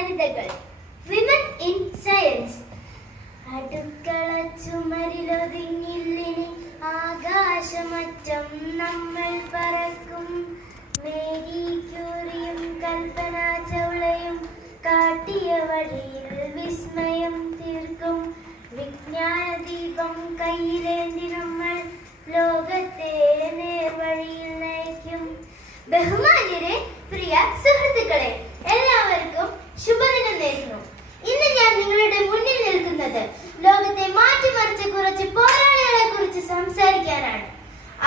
വനിതകൾ. Women in science. അടുക്കള ചുമരിലൊതുങ്ങില്ലിനി ആകാശമറ്റം നമ്മൾ പറക്കും. മേരി ക്യൂറിയും കൽപ്പന ചൗളയും കാട്ടിയ വഴിയിൽ വിസ്മയം തീർക്കും. വിജ്ഞാന ദീപം കയ്യിലേന്തി നമ്മൾ ലോകത്തെ നേർവഴിയിൽ നയിക്കും. ബഹുമാന്യരെ, പ്രിയ സുഹൃത്തുക്കളെ, എല്ലാവർക്കും ശുഭദിനം നേരുന്നു. ഇന്ന് ഞാൻ നിങ്ങളുടെ മുന്നിൽ നിൽക്കുന്നത് ലോകത്തെ മാറ്റിമറിച്ച കുറച്ച് പോരാളികളെ കുറിച്ച് സംസാരിക്കാനാണ്.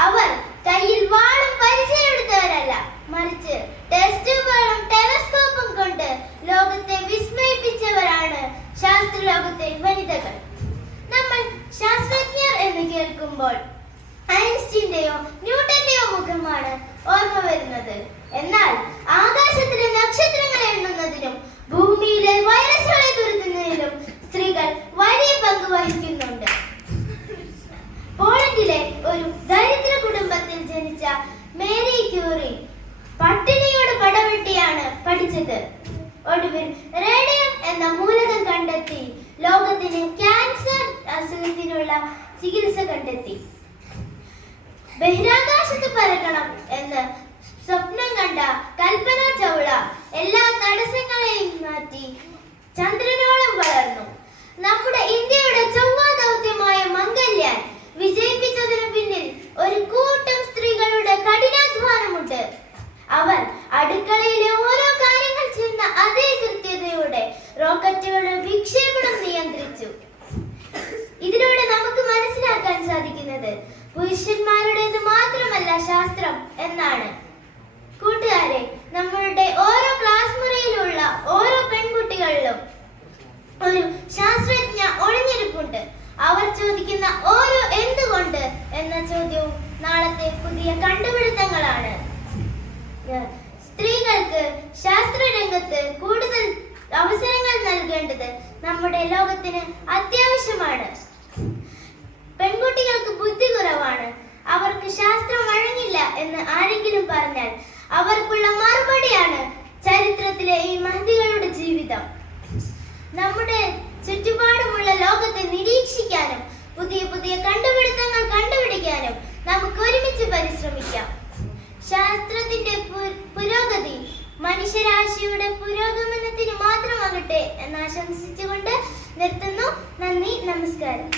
അവർ കയ്യിൽ വാളും പരിചയമെടുത്തവരല്ല, മറിച്ച് ടെസ്റ്റ് ട്യൂബുകളും ടെലസ്കോപ്പും കൊണ്ട് ലോകത്തെ വിസ്മയിപ്പിച്ചവരാണ് ശാസ്ത്രലോകത്തെ വനിതകൾ. നമ്മൾ ശാസ്ത്രജ്ഞർ എന്ന് കേൾക്കുമ്പോൾ ഐൻസ്റ്റീന്റെയോ ന്യൂട്ടന്റെയോ മുഖമാണ് ഓർമ്മ വരുന്നത്. എന്നാൽ ആകാശത്തിലെ നക്ഷത്രങ്ങളെ എണ്ണുന്നതിലും ഭൂമിയിലെ വൈറസുകളെ തുരത്തുന്നതിലും സ്ത്രീകൾ വലിയ പങ്ക് വഹിക്കുന്നുണ്ട്. പോളണ്ടിലെ ഒരു ദരിദ്ര കുടുംബത്തിൽ ജനിച്ച മേരി ക്യൂറി പട്ടിണിയോട് പടവെട്ടിയാണ് പഠിച്ചത്. ഒടുവിൽ റേഡിയം എന്ന മൂലകം കണ്ടെത്തി ലോകത്തിന് ക്യാൻസർ അസുഖത്തിനുള്ള ചികിത്സ കണ്ടെത്തി. ബഹിരാകാശത്ത് പറക്കണം എന്ന് സ്വപ്നം കണ്ട കൽപ്പന ചൗള എല്ലാ തടസ്സങ്ങളെയും മാറ്റി ചന്ദ്രനോളം വളർന്നു. നമ്മുടെ ഇന്ത്യയുടെ ചൊവ്വാ ദൗത്യമായ മംഗൾയാൻ വിജയിപ്പിച്ചതിനു പിന്നിൽ ഒരു കൂട്ടം സ്ത്രീകളുടെ കഠിനാധ്വാനമുണ്ട്. അവർ അടുക്കളയിലെ ഓരോ കാര്യങ്ങൾ ചെയ്യുന്ന അതേ കൃത്യതയോടെ റോക്കറ്റുകളുടെ വിക്ഷേപണം നിയന്ത്രിച്ചു. ഇതിലൂടെ നമുക്ക് മനസ്സിലാക്കാൻ സാധിക്കുന്നത് പുരുഷന്മാരുടേത് മാത്രമല്ല ശാസ്ത്രം എന്നാണ്. കൂട്ടുകാരെ, നമ്മളുടെ ഓരോ ക്ലാസ് മുറിയിലുള്ള ഓരോ പെൺകുട്ടികളിലും ഒരു ശാസ്ത്രജ്ഞ ഒളിഞ്ഞിരിപ്പുണ്ട്. അവർ ചോദിക്കുന്ന ഓരോ എന്തുകൊണ്ട് എന്ന ചോദ്യവും നാളത്തെ പുതിയ കണ്ടുപിടുത്തങ്ങളാണ്. സ്ത്രീകൾക്ക് ശാസ്ത്രരംഗത്ത് കൂടുതൽ അവസരങ്ങൾ നൽകേണ്ടത് നമ്മുടെ ലോകത്തിന് അത്യാവശ്യമാണ്. പെൺകുട്ടികൾക്ക് ബുദ്ധി കുറവാണ്, അവർക്ക് ശാസ്ത്രം വഴങ്ങില്ല എന്ന് ആരെങ്കിലും പറഞ്ഞാൽ അവർക്കുള്ള മറുപടിയാണ് ചരിത്രത്തിലെ ഈ മഹതികളുടെ ജീവിതം. നമ്മുടെ ചുറ്റുപാടുമുള്ള ലോകത്തെ നിരീക്ഷിക്കാനും പുതിയ പുതിയ കണ്ടുപിടുത്തങ്ങൾ കണ്ടുപിടിക്കാനും നമുക്ക് ഒരുമിച്ച് പരിശ്രമിക്കാം. ശാസ്ത്രത്തിന്റെ പുരോഗതി മനുഷ്യരാശിയുടെ പുരോഗമനത്തിന് മാത്രമാകട്ടെ എന്ന് ആശംസിച്ചുകൊണ്ട് നിർത്തുന്നു. നന്ദി, നമസ്കാരം.